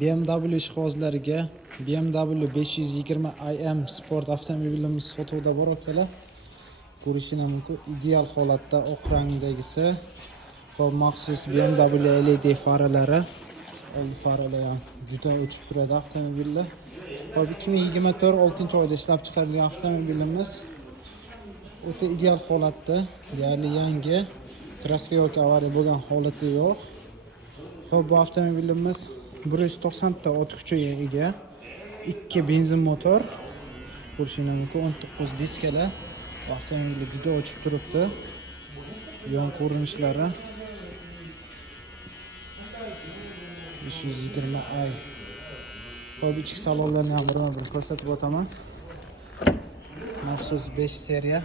BMW ishqibozlariga BMW 520 IM sport avtomobilimiz sotuvda bor akalar. Ko'rishingiz mumkin. Ideal holatda oq rangdagisi. Xo'p, maxsus BMW LED faralari. Old faralar ham juda o'chib turadi avtomobillar. Xo'p, 2024 6-oyda ishlab chiqarilgan avtomobilimiz o'ta ideal holatda, deyarli yangi, kraska yoki avariya bo'lgan holati yo'q. Xo'p, bu avtomobilimiz 190 ta ot kuchiga ega. 2 benzin motor. Ko'rishingiz mumkin, 19 diskalar. Avtomobil juda o'chib turibdi. Yon ko'rinishlari 520i. Xo'p, ichki salonlarni ham bir ko'rsatib o'taman. Maxsus 5 seriya.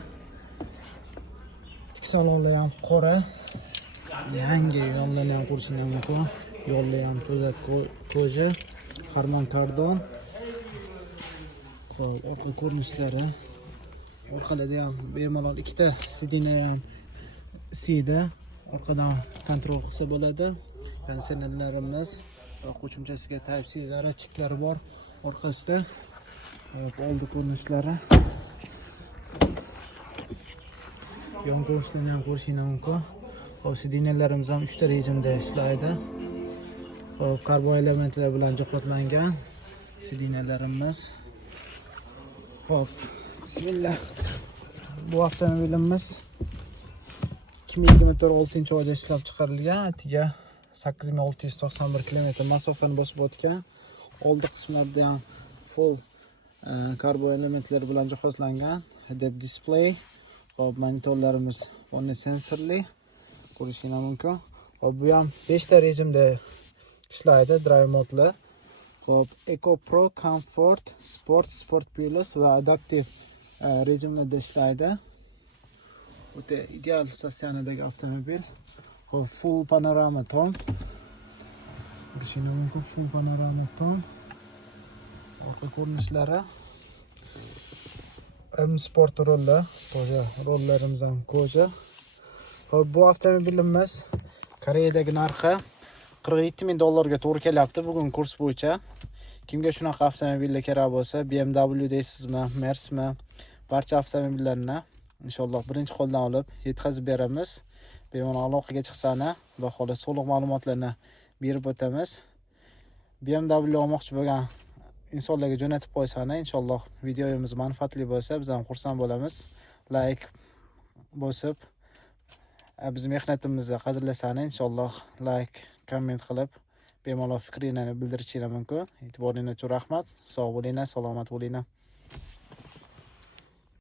Ichki salonlar ham qora. Yangi yo'llarni ham ko'rishingiz mumkin. Yo'llar ham toza koja, harmon kardon. Xo'p, orqa ko'rinishlari. Orqalarda ham bemalol ikkita sidina ham sida. Orqadan kontrol qilsa bo'ladi. Pensionerlarimiz va qo'shimchasiga Type-C zaryadchiklari bor orqasida. Oldi ko'rinishlari. Yon ko'rinishlarni ham ko'rishingiz mumkin. Hop, sidinalarimiz ham 3 ta rejimda ishlaydi. Hop, karbon elementlar bilan jihozlangan sidinalarimiz. Hop, bismillah. Bu avtomobilimiz 2024 6-oyda ishlab chiqarilgan. Atiga 8691 km masofani bosib o'tgan. Oldi qismlarida ham full karbon elementlar bilan jihozlangan. Head-up display. Hop, monitorlarimiz o'rni sensorli. Ko'rishingiz mumkin. Hop, bu ham 5 ta rejimda ishlaydi, drive modlar. Hop, Eco Pro, Comfort, Sport Plus va Adaptive rejimlarda ishlaydi. O'ta ideal stasionardagi avtomobil. Hop, full panorama tom. Ko'rishingiz mumkin, full panorama tom. Orqa ko'rinishlari. M Sport rollar, toza rollarimiz ham koja. Hop, bu avtomobilimiz Koreyadagi narxi $47000 ga to'g'ri kelyapti bugun kurs bo'yicha. Kimga shunaqa avtomobillar kerak bo'lsa, BMW deysizmi, Mercmi, barcha avtomobillarni inshaalloh birinchi qo'ldan olib yetkazib beramiz. Bemalol aloqaga chiqsani va xolos to'liq ma'lumotlarni berib o'tamiz. BMW olmoqchi bo'lgan insonlarga jo'natib qo'ysani, inshaalloh videomiz manfaatli bo'lsa, biz ham xursand bo'lamiz. Like bosib, biz mehnatimizni qadrlasani, inshaalloh like, komment qilib, bemalol fikringizni bildirishingiz mumkin. E'tiboringiz uchun rahmat. Sog' bo'linglar, salomat bo'linglar.